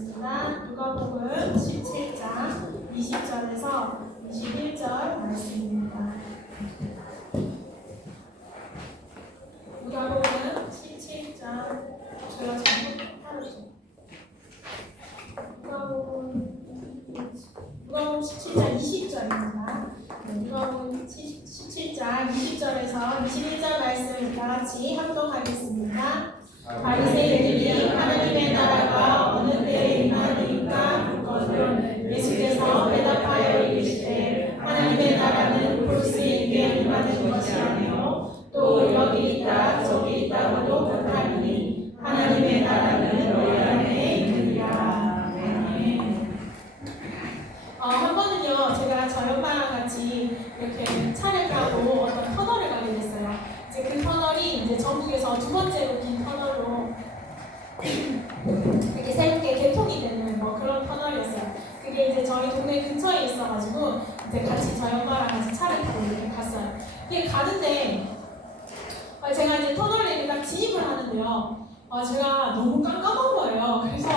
하겠습니다. 누가복음 17장 20절에서 21절 말씀입니다. 누가복음 17장 제가 잘못 하였죠. 누가복음 17장 20절입니다. 누가복음 17장 20절에서 21절 말씀을 다 같이 합독하겠습니다. 바리새인들이 하나님의 나라가 어느 때에 임하리까 묻거든 예수께서 대답하여 이르시되 하나님의 나라는 볼수있게 임하는 것이 아니요 또 여기 있다 저기 있다고도 못하리니 하나님의 나라는 너희 안에 있느니라. 한 번은요 제가 저희 엄마랑 같이 이렇게 차를 타고 어떤 터널을 가게 됐어요. 이제 그 터널이 이제 전국에서 두 번째로 긴 터널로 이렇게 새롭게 개통이 되는 뭐 그런 터널이었어요. 그게 이제 저희 동네 근처에 있어가지고 이제 같이 저희 엄마랑 같이 차를 타고 이렇게 갔어요. 이게 가는데 제가 이제 터널에 이렇게 딱 진입을 하는데요. 제가 너무 깜깜한 거예요. 그래서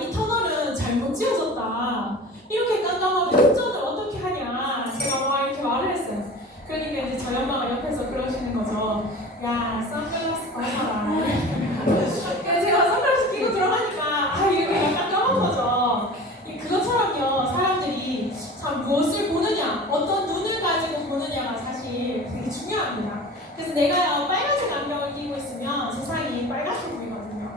이 터널은 잘못 지어졌다. 이렇게 깜깜하게 운전을 어떻게 하냐. 제가 막 이렇게 말을 했어요. 그러니까 이제 저희 엄마가 옆에서 그러시는 거죠. 야, 선글라스 벗어라. 그래서 제가 선글라스 끼고 들어가니까 이게 약간 까만 거죠. 그것처럼요, 사람들이 참 무엇을 보느냐, 어떤 눈을 가지고 보느냐가 사실 되게 중요합니다. 그래서 내가요, 빨간색 안경을 끼고 있으면 세상이 빨갛게 보이거든요.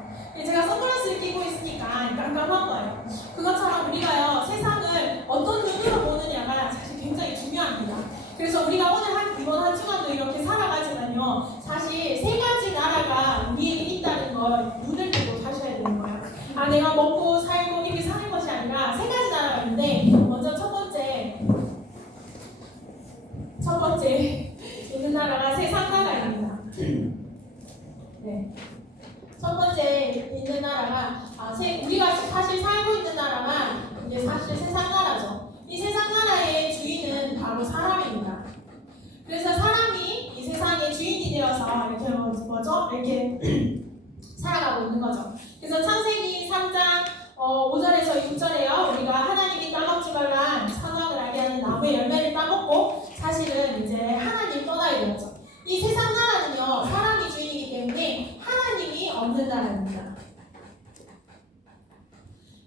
제가 선글라스를 끼고 있으니까 깜깜한 거예요. 그것처럼 우리가요, 세상을 어떤 눈으로 보느냐가 사실 굉장히 중요합니다. 그래서 우리가 오늘 이번 한 주간도 이렇게 살아가지만요, 사실 세 가지 나라가 우리에게 있다는 걸 눈을 뜨고 사셔야 되는 거예요. 내가 먹고 살고 이렇게 사는 것이 아니라 세 가지 나라가 있는데, 먼저 첫 번째 있는 나라가 세상 나라입니다. 네. 첫 번째 있는 나라가 우리가 사실 살고 있는 나라가 이제 사실 세상 나라죠. 이 세상 나라의 주인은 바로 사람입니다. 그래서 사람이 이 세상의 주인이 되어서 이렇게 살아가고 있는 거죠. 그래서 창세기 3장 5절에서 6절에요. 우리가 하나님이 따먹지 말란 선악을 알게 하는 나무의 열매를 따먹고 사실은 이제 하나님 떠나야 되었죠. 이 세상 나라는요, 사람이 주인이기 때문에 하나님이 없는 나라입니다.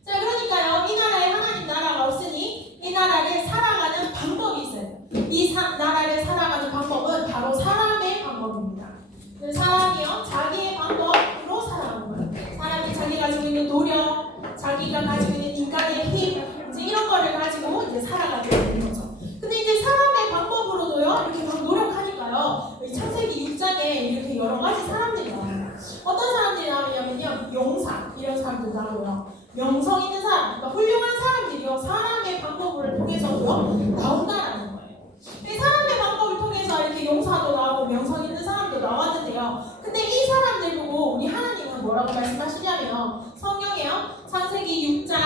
자, 그러니까요, 이 나라에 하나님 나라가 없으니 이 나라를 살아가는 방법이 있어요. 이 나라를 살아가는 방법은 바로 사람의 방법입니다. 사람이요, 자기의 방법으로 살아가는 거예요. 사람이 자기가 가지고 있는 노력, 자기가 가지고 있는 인간의 힘, 이제 이런 거를 가지고 이제 살아가게 되는 거죠. 근데 이제 사람의 방법으로도요, 이렇게 막 노력하니까요, 창세기 6장에 이렇게 여러 가지 사람들이 나와요. 어떤 사람들이 나오냐면요, 용사, 이런 사람들 나오고요. 명성 있는 사람, 그러니까 훌륭한 사람들이요, 사람의 방법을 통해서도요, 나온다라는 거예요. 이 사람의 방법을 통해서 이렇게 용사도 나오고 명성 있는 사람도 나왔는데요. 근데 이 사람들 보고 우리 하나님은 뭐라고 말씀하시냐면, 성경에요, 창세기 6장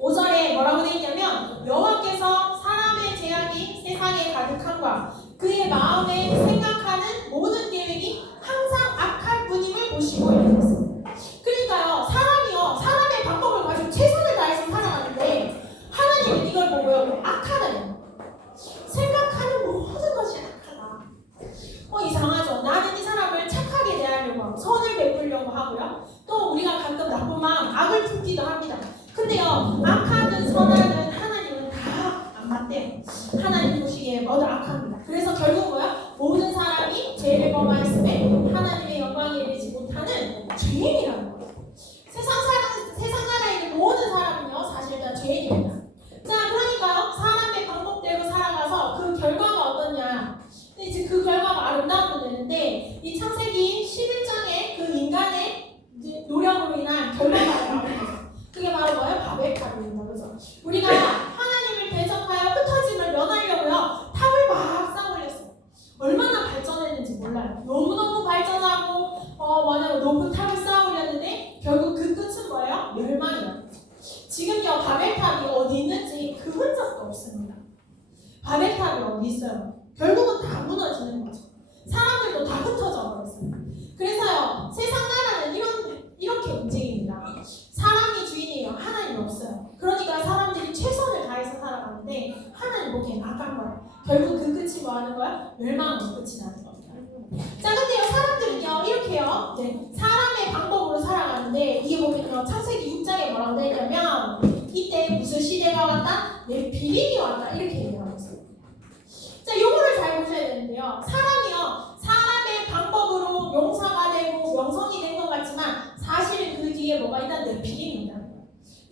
5절에 뭐라고 되어 있냐면, 여호와께서 사람의 죄악이 세상에 가득함과 그의 마음에 생각하는 모든 계획이 항상 악할 뿐임을 보시고 이렇게 있습니다. 그러니까요, 사람이요, 사람의 방법을 가지고 최선을 다해서 살아가는데 하나님은 이걸 보고요, 악하다요. 생각하는 모든 것이 악하다. 이상하죠. 나는 이 사람을 착하게 대하려고 하고 선을 베풀려고 하고요. 또 우리가 가끔 나쁜 마음, 악을 품기도 합니다. 근데요, 악하든 선하든 하나님은 다 안 맞대요. 하나님 보시기에 모두 악합니다. 그래서 결국 뭐야? 모든 사람이 죄를 범하였음에 하나님의 영광에 이르지 못하는 죄인이라는 거예요. 세상 나라에 있는 모든 사람은요, 사실 다 죄인입니다. 자, 그러니까요, 사람의 방법대로 살아가서 그 결과가 어떠냐? 근데 이제 그 결과가 아름다우면 되는데, 이 창세기 11장에 그 인간의 노력으로 인한 결과가 나오는 거죠. 그게 바로 뭐예요? 바벨탑입니다. 그죠? 우리가 하나님을 대적하여 흩어짐을 면하려고요, 탑을 막 쌓아 올렸어요. 얼마나 발전했는지 몰라요. 너무너무 발전하고, 높은 탑을 쌓아 올렸는데, 거예요? 결국 그 끝이 뭐 하는 거야? 멸망으로 끝이 나는 겁니다. 자, 근데요, 사람들은요, 이렇게요, 네, 사람의 방법으로 살아가는데, 이게 보면요, 창세기 6장에 뭐라고 되냐면, 이때 무슨 시대가 왔다? 네피림이 왔다. 이렇게 얘기하고 있어요. 자, 요거를 잘 보셔야 되는데요. 사람이요, 사람의 방법으로 용사가 되고 명성이 된 것 같지만, 사실은 그 뒤에 뭐가 있다? 네피림이 있다.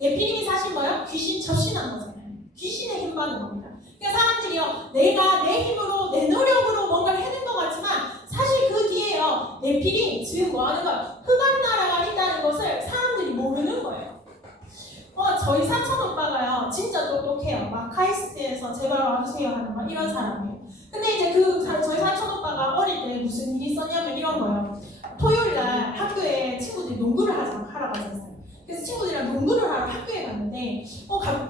네피림이 사실 뭐예요? 귀신 접신한 거잖아요. 귀신의 힘 받는 겁니다. 그러니까 사람들이요, 내가 내 힘으로, 내 노력으로 뭔가를 해낸 것 같지만, 사실 그 뒤에요, 네피림, 지금 뭐 하는 거야? 흑암 나라가 있다는 것을 사람들이 모르는 거예요. 저희 사촌 오빠가요, 진짜 똑똑해요. 막 카이스트에서 제발 와주세요 하는 막 이런 사람이에요. 근데 이제 저희 사촌 오빠가 어릴 때 무슨 일이 있었냐면 이런 거예요. 토요일 날 학교에 친구들이 농구를 하러 가셨어요. 그래서 친구들이랑 농구를 하러 학교에 갔는데,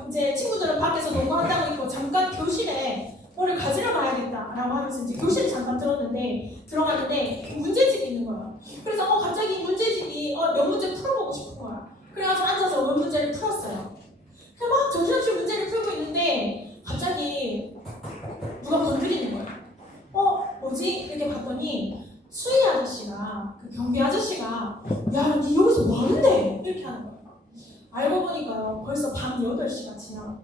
이제 친구들은 밖에서 농구한다고 했고, 잠깐 교실에 뭐를 가지러 가야겠다라고 하면서 이제 교실에 잠깐 들어갔는데 문제집이 있는 거예요. 그래서 갑자기 문제집이 몇 문제 풀어보고 싶은 거야. 그래가지고 앉아서 몇 문제를 풀었어요. 그래서 막 정신없이 문제를 풀고 있는데 갑자기 누가 건드리는 거예요. 뭐지? 이렇게 봤더니 수희 아저씨가, 그 경비 아저씨가, 야, 니 여기서 뭐 하는데? 이렇게 하는 거예요. 알고 보니까요, 벌써 밤 8시가 지나.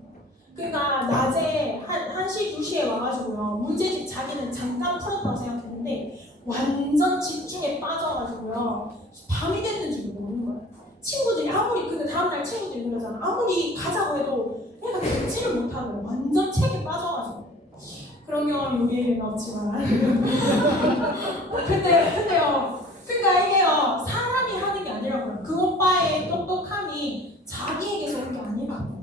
그러니까 낮에 1시, 2시에 와가지고요, 문제집 자기는 잠깐 풀었다고 생각했는데 완전 집중에 빠져가지고요, 밤이 됐는지도 모르는 거예요. 친구들이 근데 다음날 친구들이 그러잖아. 아무리 가자고 해도 얘가 듣지를 못하는 거예요. 완전 책에 빠져가지고. 그런 경험이 우리에게는 없지만. 근데요, 그러니까 이게요, 사람이 하는 게 아니라고요. 그 오빠의 똑똑함이 자기에게서 온 게 아니라고요.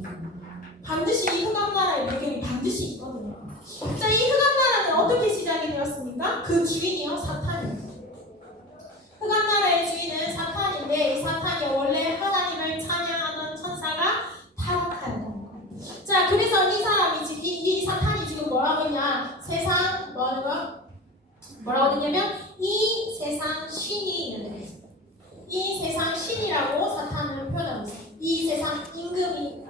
반드시 이 흑암나라의 배경이 반드시 있거든요. 자, 이 흑암나라는 어떻게 시작이 되었습니까? 그 주인이요, 사탄이에요. 흑암나라의 주인은 사탄인데, 이 사탄이 원래 하나님을 찬양하던 천사가 타락하였다. 자, 그래서 이 사람이 지금 이 사탄이 지금 뭐라고 했냐? 세상 뭐 하는 거야? 뭐라고 했냐면 이 세상 신이 있는 거예요. 이 세상 신이라고 사탄을 표현하고 있어요. 이 세상 임금이.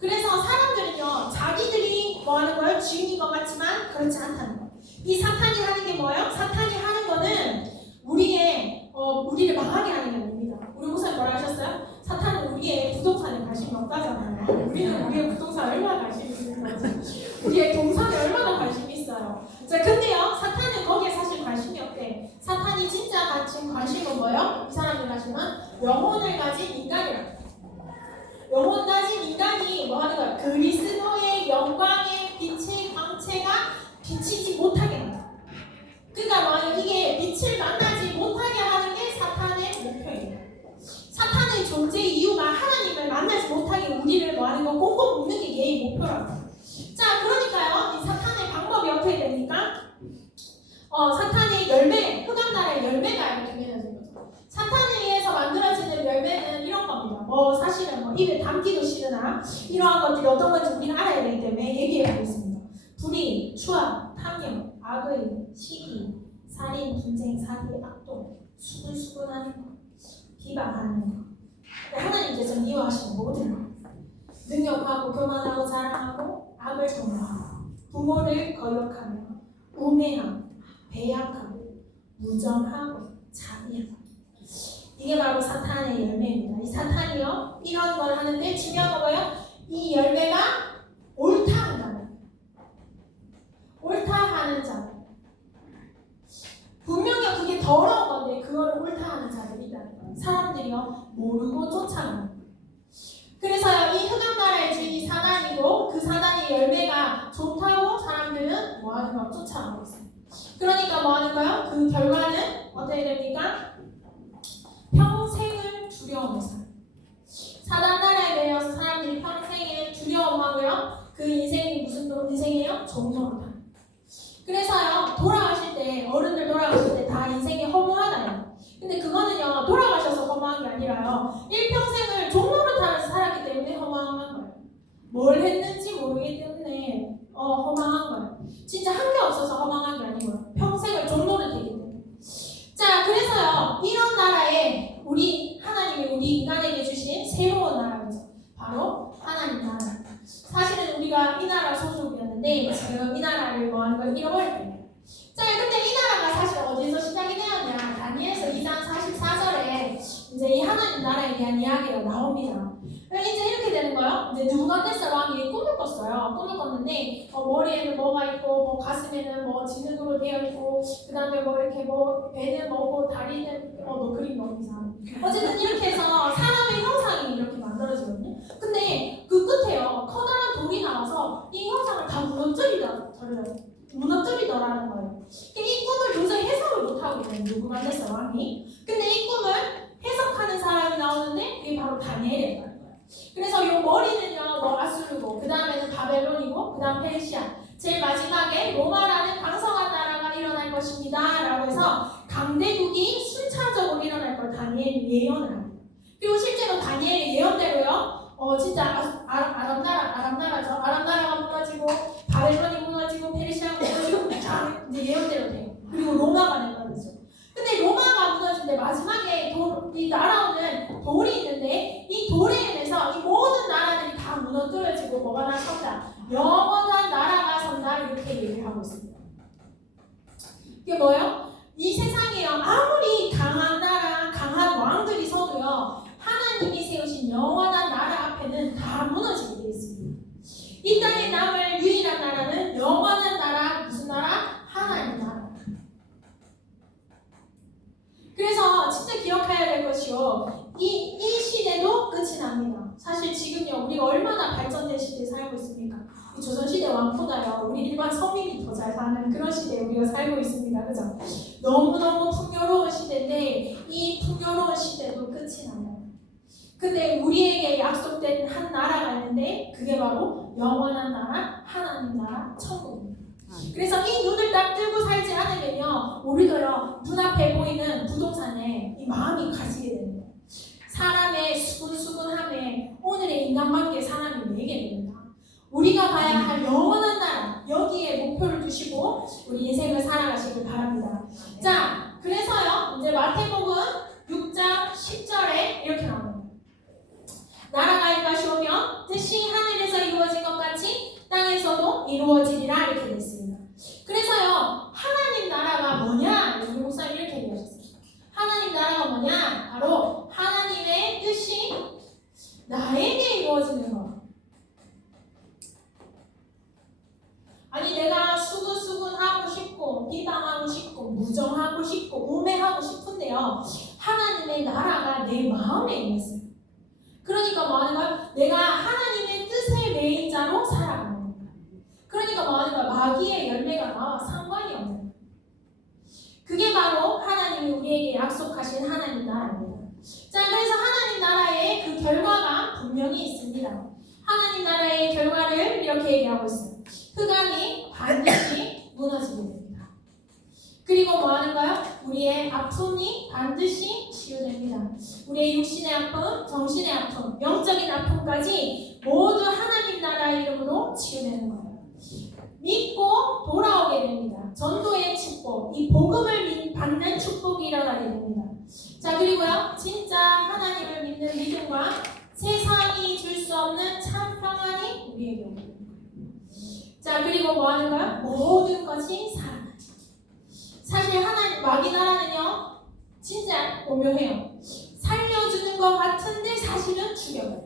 그래서 사람들은요, 자기들이 뭐 하는 거예요? 주인인 것 같지만 그렇지 않다는 거예요. 이 사탄이 하는 게 뭐예요? 사탄이 하는 거는 우리를 망하게 하는 게 아닙니다. 우리 목사님 뭐라 하셨어요? 사탄은 우리의 부동산에 관심이 없다잖아요. 우리는 우리의 부동산에 얼마나 관심이 있는 거지? 우리의 동산에 얼마나 관심이 있어요. 자, 근데요, 사탄은 거기에 사실 관심이 없대. 사탄이 진짜 가진 관심은 뭐예요? 이 사람들 관심은 영혼을 가진 인간이라. 영혼 가진 인간이 뭐 하는 거야? 그리스도의 영광의 빛의 광채가 비치지 못하게 한다. 그러니까 뭐 이게 빛을 만나지 못하게 하는 게 사탄의 목표예요. 사탄의 존재 이유가 하나님을 만나지 못하게 우리를 뭐 하는 거 꽁꽁 묶는 게 얘의 목표라고. 자, 그러니까요, 이 사탄의 방법이 어떻게 됩니까? 사탄의 열매, 흑암나라의 열매가 이렇게 맺어진 거죠. 사탄에 의해서 만들어지는 열매는 이런 겁니다. 사실은 입에 담기도 싫으나 이러한 것들이 어떤 건지 우리는 알아야 되기 때문에 얘기해 보겠습니다. 불의, 추악, 탐욕, 악의, 시기, 살인, 분쟁, 사기, 악독, 수근수근하는 것, 비방하는 것, 하나님께서 미워하시는 모든 것, 능욕하고 교만하고 자랑하고 악을 도모하고 부모를 거역하며 우매하고 배약하고 무정하고 자비하고, 이게 바로 사탄의 열매입니다. 이 사탄이요, 이런 걸 하는데 중요한 거 뭐예요? 이 열매가 옳다 한다는, 옳다 하는 자. 분명히 그게 더러운 건데 그걸 옳다 하는 자들이 있다는 거예요. 사람들이요, 모르고 쫓아가는 거예요. 그래서요, 이 흑암나라의 주인이 사단이고 그 사단의 열매가 좋다고 사람들은 뭐 하는 거 쫓아가고 있어요. 그러니까 뭐 하는 거예요? 그 결과는 어떻게 됩니까? 평생을 두려워하면서 사단 나라에 매여서 사람들이 평생을 두려워하고요. 그 인생이 무슨 인생이에요? 종노릇다. 그래서요, 돌아가실 때, 어른들 돌아가실 때 다 인생이 허무하다요. 근데 그거는요, 돌아가셔서 허무한 게 아니라요, 일평생을 종노릇하면서 살았기 때문에 허무한 거예요. 뭘 했는지 모르기 때문에 허망한 거예요. 진짜 한 게 없어서 허망한 게 아니고요, 평생을 종노릇했기 때문에. 자, 그래서요, 이런 나라에 하나님이 우리 인간에게 주신 새로운 나라죠. 바로 하나님 나라. 사실은 우리가 이 나라 소속이었는데 지금 나라에 대한 이야기가 나옵니다. 이제 이렇게 되는 거예요. 이제 느부갓네살 왕이 꿈을 꿨어요. 꿈을 꿨는데 머리에는 뭐가 있고 뭐 가슴에는 뭐 진흙으로 되어 있고 그 다음에 뭐 이렇게 뭐 배는 뭐고 다리는 너 그림 너무 이상해. 어쨌든 이렇게 해서 사람의 형상이 이렇게 만들어지거든요. 근데 그 끝에요 커다란 돌이 나와서 이 형상을 다 무너뜨리더라는 거예요. 이 꿈을 도저히 해석을 못하고 있는 느부갓네살 왕이. 근데 이 꿈을 해석하는 사람이 나오는데 그게 바로 다니엘이라는 거예요. 그래서 이 머리는요 뭐 아수르고 그 다음에는 바벨론이고 그 다음 페르시아 제일 마지막에 로마라는 강성한 나라가 일어날 것입니다 라고 해서 강대국이 순차적으로 일어날 걸 다니엘이 예언을 합니다. 그리고 실제로 다니엘의 예언대로요 진짜 아랍나라죠. 아랍나라가 무너지고 바벨론이 무너지고 페르시아가 무너지고 이제 예언대로 돼요. 그리고 로마가 무너지죠. 근데 로마가 무너지는데 마지막에 이 날아오는 돌이 있는데 이 돌에 의해서 이 모든 나라들이 다 무너뜨려지고 뭐가 나선다. 영원한 나라가 선다 이렇게 얘기를 하고 있습니다. 이게 뭐예요? 이 세상에요 아무리 강한 나라, 강한 왕들이 서도요 하나님이 세우신 영원한 나라 앞에는 다 무너지게 되어 있습니다. 이 땅에 남을 유일한 나라는 영원한 나라, 무슨 나라? 하나님 나라. 그래서 진짜 기억해야 될 것이요. 이 시대도 끝이 납니다. 사실 지금요 우리가 얼마나 발전된 시대에 살고 있습니까? 이 조선시대 왕보다요 우리 일반 서민이 더 잘 사는 그런 시대에 우리가 살고 있습니다. 그죠? 너무너무 풍요로운 시대인데 이 풍요로운 시대도 끝이 나요. 근데 우리에게 약속된 한 나라가 있는데 그게 바로 영원한 나라, 하나님 나라, 천국입니다. 그래서 이 눈을 딱 뜨고 살지 않으면요 우리도요 눈앞에 보이는 부동산에 이 마음이 가시게 되는 거예요. 사람의 수근수근함에 오늘의 인간관계 사람이 매게 됩니다. 우리가 가야 할 영원한 나라 여기에 목표를 두시고 우리 인생을 살아가시길 바랍니다. 자, 그래서요 이제 마태복음 6장 10절에 이렇게 나옵니다. 나라가 이까지 오면 뜻이 하늘에서 이루어진 것 같이 땅에서도 이루어지리라 이렇게 되어 있습니다. 그래서요 하나님 나라가 뭐냐? 우리 목사님 이렇게 얘기하셨어요. 하나님 나라가 뭐냐? 바로 하나님의 뜻이 나에게 이루어지는 것. 아니 내가 수근수근하고 싶고 비방하고 싶고 무정하고 싶고 우매하고 싶은데요 하나님의 나라가 내 마음에 있어요. 그러니까 뭐 하는 거야? 내가 하나님의 뜻의 매인자로 살아가는 거야. 그러니까 뭐 하는 거야? 마귀의 열매가 나와 상관이 없는 거야. 그게 바로 하나님이 우리에게 약속하신 하나님 나라입니다. 자, 그래서 하나님 나라의 그 결과가 분명히 있습니다. 하나님 나라의 결과를 이렇게 얘기하고 있어요. 흑암이 반드시 무너지게 됩니다. 그리고 뭐 하는가요? 우리의 아픔이 반드시 치유됩니다. 우리의 육신의 아픔, 정신의 아픔, 영적인 아픔까지 모두 하나님 나라의 이름으로 치유되는 거예요. 믿고 돌아오게 됩니다. 전도의 축복, 이 복음을 받는 축복이 일어나게 됩니다. 자, 그리고요, 진짜 하나님을 믿는 믿음과 세상이 줄 수 없는 참 평안이 우리에게 옵니다. 자, 그리고 뭐 하는가요? 모든 것이 살아나요. 사실 하나님 마귀 나라는요 진짜 오묘해요. 살려주는 것 같은데 사실은 죽여요.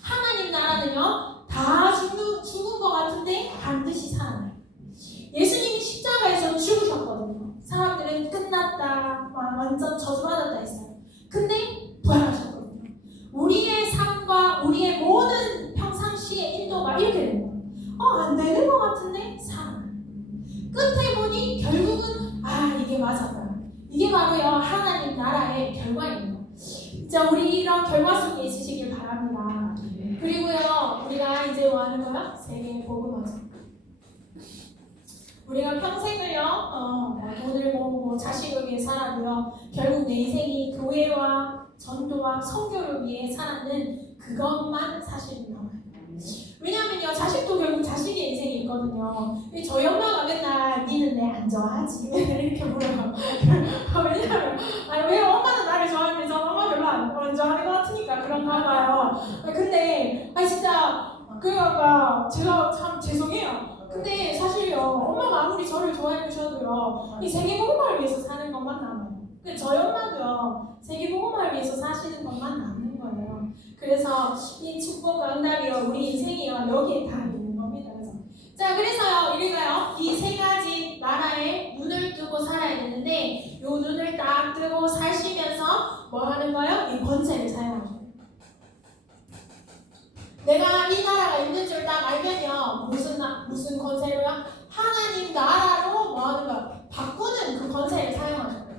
하나님 나라는요 다 죽은 것 같은데 반드시 살아나요. 예수님이 십자가에서 죽으셨거든요. 사람들은 끝났다, 완전 저주받았다 했어요. 근데 부활하셨거든요. 우리의 삶과 우리의 모든 평상시의 인도가 이렇게 되는 거예요. 안 되는 것 같은데 살아나요. 끝에 보니 결국은 이게 맞았다. 이게 바로요 하나님 나라의 결과입니다. 자, 우리 이런 결과 속에 있으시길 바랍니다. 그리고요 우리가 이제 뭐 하는 거야? 세계에 복음하자. 우리가 평생을요 돈을 모으고 자식을 위해 살아도요 결국 내 인생이 교회와 전도와 선교를 위해 살았는 그것만 사실은 남아요. 왜냐면요 자식도 결국 자식의 인생이 있거든요. 저희 엄마가 맨날 니는 내 안 좋아하지 이렇게 물어요. 왜냐면 왜 엄마는 나를 좋아하는데 저는 엄마 별로 안 좋아하는 것 같으니까 그런가 봐요. 근데 진짜 그러니까 제가 참 죄송해요. 근데 사실요 엄마가 아무리 저를 좋아해 주셔도요 이 세계 복음을 위해서 사는 것만 남아요. 저희 엄마도요, 세계복음화를 위해서 사시는 것만 남는 거예요. 그래서 이 축복과 응답이요, 우리 인생이요, 여기에 다 있는 겁니다. 그래서 자, 그래서요, 우리가요, 이 세 가지 나라에 눈을 뜨고 살아야 되는데, 요 눈을 딱 뜨고 사시면서 뭐 하는 거예요? 이 권세를 사용하는 거예요. 내가 이 나라가 있는 줄 딱 알면요, 무슨 권세로요? 하나님 나라로 뭐 하는 거예요? 바꾸는 그 권세를 사용하는 거예요.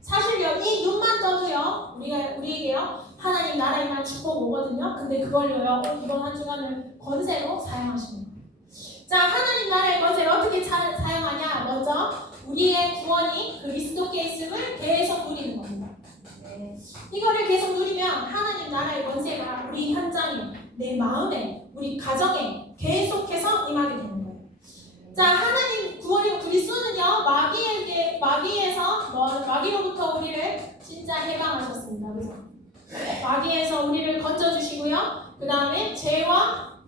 사실요, 이 눈만 떠도요, 우리에게요, 하나님 나라에만 축복 오거든요. 근데 그걸로요, 이번 한 주간을 권세로 사용하시는 거예요. 자, 하나님 나라의 권세를 어떻게 사용하냐? 먼저 우리의 구원이 그리스도께 있음을 계속 누리는 겁니다. 이거를 계속 누리면 하나님 나라의 권세가 우리 현장에, 내 마음에, 우리 가정에 계속해서 임하게 되는 거예요. 자, 하나님 구원이 그리스도는요, 마귀로부터 우리를 진짜 해방하셨습니다. 그죠? 마귀에서 우리를 건져주시고요. 그 다음에 죄와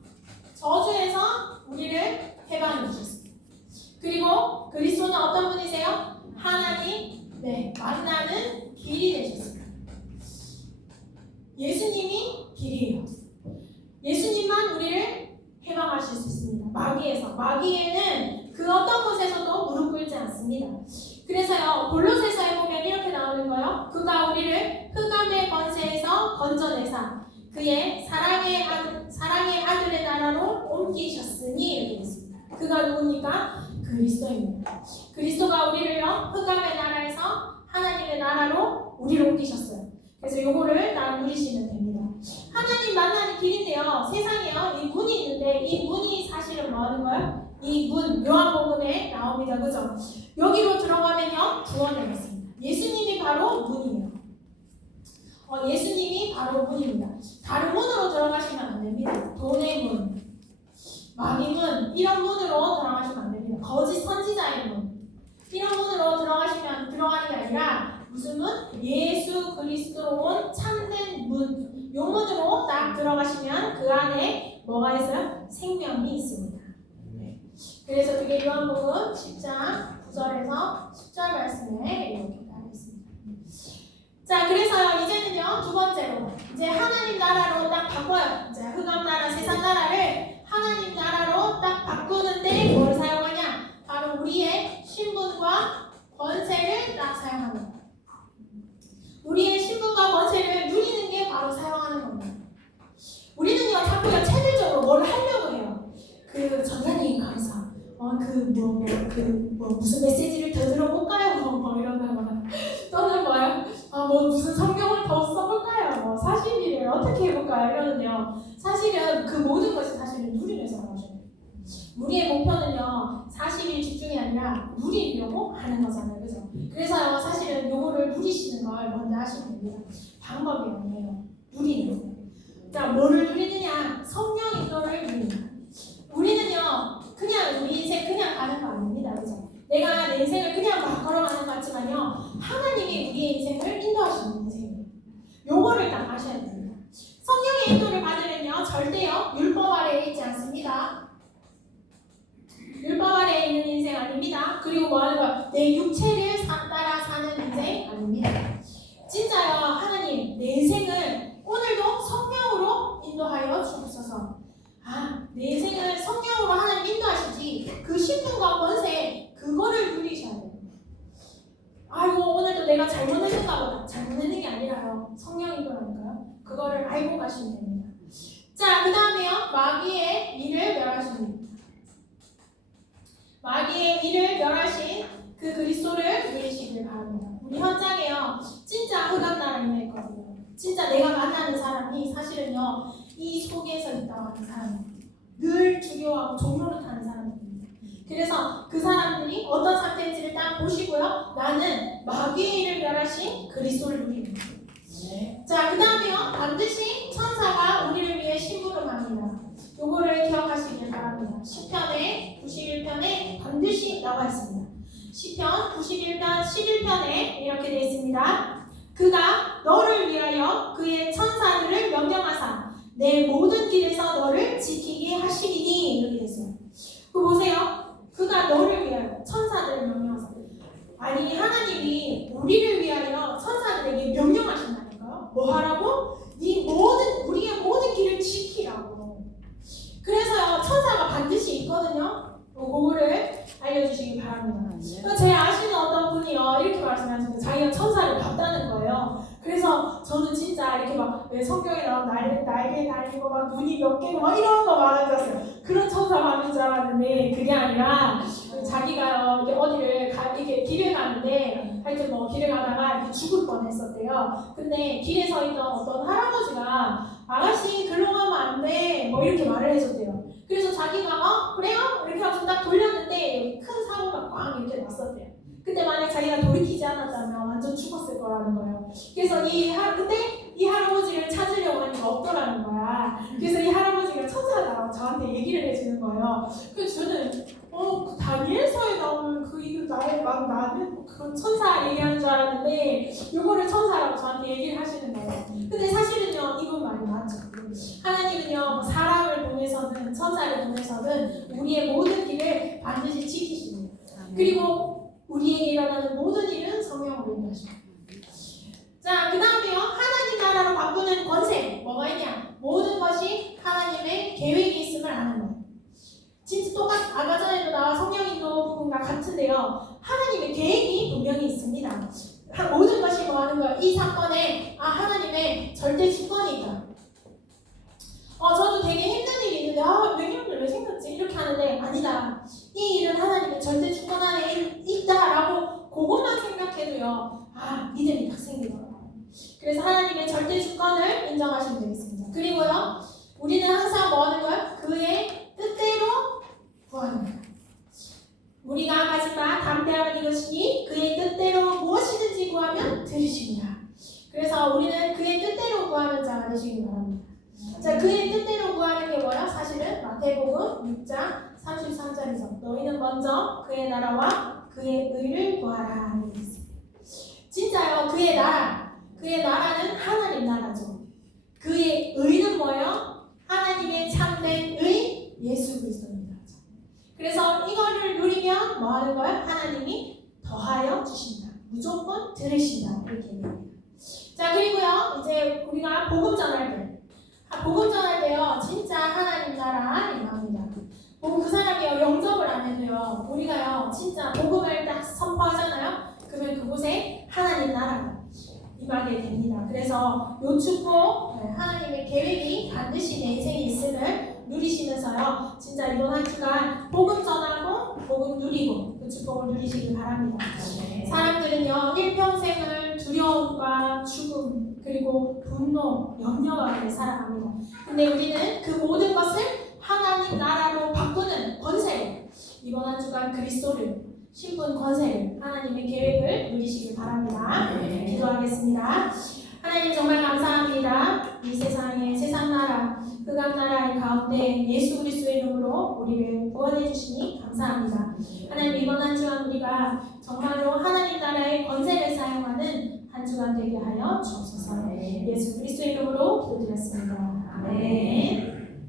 저주에서 우리를 해방해 주셨습니다. 그리고 그리스도는 어떤 분이세요? 하나님 만나는 길이 되셨습니다. 예수님이 길이에요. 예수님만 우리를 해방하실 수 있습니다. 마귀에는 그 어떤 곳에서도 무릎 꿇지 않습니다. 그래서요, 골로새서에 보면 이렇게 나오는 거예요. 그가 우리를 흑암의 권세에서 건져내사 그의 사랑의 아들의 나라로 옮기셨으니 이렇게 있습니다. 그가 누굽니까? 그리스도입니다. 그리스도가 우리를요, 흑암의 나라에서 하나님의 나라로 우리를 옮기셨어요. 그래서 요거를 딱 누리시면 됩니다. 하나님 만나는 길인데요, 세상에요, 이 문이 있는데 이 문이 사실은 뭐 하는 거예요? 이 문, 요한복음에 나옵니다. 그죠? 여기로 들어가면요, 구원을 받습니다. 예수님이 바로 문이에요. 예수님이 바로 문입니다. 다른 문으로 들어가시면 안 됩니다. 돈의 문, 마귀 문, 이런 문으로 들어가시면 안 됩니다. 거짓 선지자의 문, 이런 문으로 들어가시면 들어가는 게 아니라 무슨 문? 예수 그리스도로 온 참된 문, 요 문으로 딱 들어가시면 그 안에 뭐가 있어요? 생명이 있습니다. 그래서 그게 요한복음 10장 9절에서 10절 말씀에 이렇게 나와있습니다. 자, 그래서요, 이제는요, 두 번째로 이제 하나님 나라로 딱 바꿔요. 이제 흑암 나라, 세상 나라를 하나님 나라로 딱 바꾸는데 뭘 사용하냐? 바로 우리의 신분과 권세를 딱 사용하는 거예요. 우리의 신분과 권세를 누리는 게 바로 사용하는 겁니다. 우리는요, 자꾸요, 체질적으로 뭘 하려고 해요. 그 전사님 감사. 무슨 메시지를 더 들어볼까요? 이러다가 또는 무슨 성경을 더 써볼까요? 40일을 어떻게 해볼까요? 이러는데요. 사실은 그 모든 것이 사실은 누리면서 나오셔요. 우리의 목표는요, 40일 집중이 아니라 누리려고 하는 거잖아요. 그죠? 그래서요, 사실은 요거를 누리시는 걸 먼저 하시면 됩니다. 방법이 아니에요. 누리는 거예요. 자, 뭐를 누리느냐? 성령 인도를 누립니다. 우리는요, 그냥 우리 인생 그냥 가는 거 아닙니다. 그죠? 내가 내 인생을 그냥 막 걸어가는 것 같지만요, 하나님이 우리의 인생을 인도하시는 인생이에요. 요거를 딱 아셔야 됩니다. 성령의 인도를 받으면요, 절대요, 율법 아래에 있지 않습니다. 율법 아래에 있는 인생 아닙니다. 그리고 뭐 하는 거야? 내 육체를 따라 사는 인생 아닙니다. 진짜요, 하나님, 내 인생을 오늘도 성령으로 인도하여 주옵소서. 내 인생을 성령으로 하나님 인도하시지, 그 신분과 권세, 그거를 누리셔야 돼요. 아이고, 오늘도 내가 잘못했는가 보다. 잘못했는 게 아니라요, 성령 인도라니까요. 그거를 알고 가시면 됩니다. 자, 그 다음에요, 마귀의 일을 멸하십니다. 마귀의 일을 멸하신 그 그리스도를 누리시길 바랍니다. 우리 현장에요, 진짜 흑암 나라에 있거든요. 진짜 내가 만나는 사람이 사실은요, 이 속에서 있다고 하는 사람입니다. 늘 두려워하고 종로를 타는 사람들입니다. 그래서 그 사람들이 어떤 상태인지를 딱 보시고요, 나는 마귀의 일을 멸하신 그리스도를 누립니다. 자, 그 다음에요, 반드시 천사가 우리를 위해 심부름 합니다. 요거를 기억하시길 바랍니다. 시편의 91편에 반드시 나와 있습니다. 시편 91편 11편에 이렇게 되어 있습니다. 그가 너를 위하여 그의 천사들을 명령하사 내 모든 길에서 너를 지키게 하시리니, 이렇게 되어 있어요. 그 보세요. 그가 너를 위하여 천사들을 명령하사. 아니 하나님이 우리를 위하여 천사들에게 명령하신다니까요. 뭐 하라고? 우리의 모든 길을 지키라고. 그래서요 천사가 반드시 있거든요. 그거를 알려주시기 바랍니다. 제 아시는 어떤 분이요 이렇게 말씀하셨는데 자기가 천사를 봤다는 거예요. 그래서 저는 진짜 이렇게 막 왜 성경에 나온 날개 달리고 막 눈이 몇 개고 막 이런 거 말하셨어요. 그런 천사 봤는 줄 알았는데 그게 아니라 자기가요 이렇게 어디를 이렇게 길을 가는데 하여튼 뭐 길을 가다가 이렇게 죽을 뻔했었대요. 근데 길에 서 있던 어떤 할아버지가 아가씨 글로 가면 안 돼 뭐 이렇게 말을 해줬대요. 그래서 자기가 그래요? 이렇게 하면서 딱 돌렸는데 큰 사고가 꽝 이렇게 났었대요. 근데 만약 자기가 돌이키지 않았다면 완전 죽었을 거라는 거예요. 그래서 근데 이 할아버지를 찾으려고 하니까 없더라는 거야. 그래서 이 할아버지가 천사다라고 저한테 얘기를 해주는 거예요. 그래서 저는 그 다니엘서에 나오는 나는 그런 천사 얘기하는 줄 알았는데 요거를 천사라고 저한테 얘기를 하시는 거예요. 근데 사실은요 이건 말이 맞죠. 하나님은요 사람을 보내서든 천사를 보내서든 우리의 모든 길을 반드시 지키십니다. 그리고 우리에게 일어나는 모든 일은 성령으로 인하십니다. 자, 그 다음에요 하나님 나라로 바꾸는 권세 뭐가 있냐? 모든 것이 하나님의 계획이 있음을 아는 거예요. 진짜 아까 전에도 나와 성령인도 부분과 같은데요. 하나님의 계획이 분명히 있습니다. 모든 것이 뭐 하는 거예요? 이 사건에 하나님의 절대 주권이 있다. 저도 되게 힘든 일이 있는데 왜 생겼지? 이렇게 하는데 아니다. 이 일은 하나님의 절대 주권 안에 있다라고 그것만 생각해도요. 믿음이 딱 생기더라고요. 그래서 하나님의 절대 주권을 인정하시면 되겠습니다. 그리고요. 우리는 항상 뭐 하는 거야? 그의 뜻대로 구하는 거야. 우리가 가진 바 담대함은 이것이니 그의 뜻대로 무엇이든지 구하면 들으시리라. 그래서 우리는 그의 뜻대로 구하는 자가 되시기 바랍니다. 자, 그의 뜻대로 구하는 게 뭐야? 사실은 마태복음 6장 33절에서 너희는 먼저 그의 나라와 그의 의를 구하라 하는 게 있습니다. 진짜요, 그의 나라는 하나님 나라죠. 그의 의는 뭐예요? 하나님의 참된 의 예수 그리스도입니다. 그래서 이거를 누리면 뭐 하는 거예요? 하나님이 더하여 주신다. 무조건 들으신다. 이렇게 얘기합니다. 자, 그리고요, 이제 우리가 복음 전할 때요, 진짜 하나님 나라 임합니다. 그 사람이요, 영접을 안 해도요, 우리가요, 진짜 복음을 딱 선포하잖아요? 그러면 그곳에 하나님 나라가 임하게 됩니다. 그래서 요 축복, 하나님의 계획이 반드시 내 인생에 있음을 누리시면서요, 진짜 이번 한 주간 복음 전하고, 복음 누리고, 그 축복을 누리시길 바랍니다. 사람들은요, 일평생을 두려움과 죽음, 그리고 분노, 염려 가운데 살아갑니다. 근데 우리는 그 모든 것을 하나님 나라로 바꾸는 권세로 이번 한 주간 그리스도를 신분 권세를 하나님의 계획을 누리시길 바랍니다. 기도하겠습니다. 하나님 정말 감사합니다. 이 세상의 세상 나라 흑암 나라의 가운데 예수 그리스도의 이름으로 우리를 구원해 주시니 감사합니다. 하나님 이번 한 주간 우리가 정말로 하나님 나라의 권세를 사용하는 한 주간 되게 하여 주옵소서. 예수 그리스도의 이름으로 기도드렸습니다. 아멘.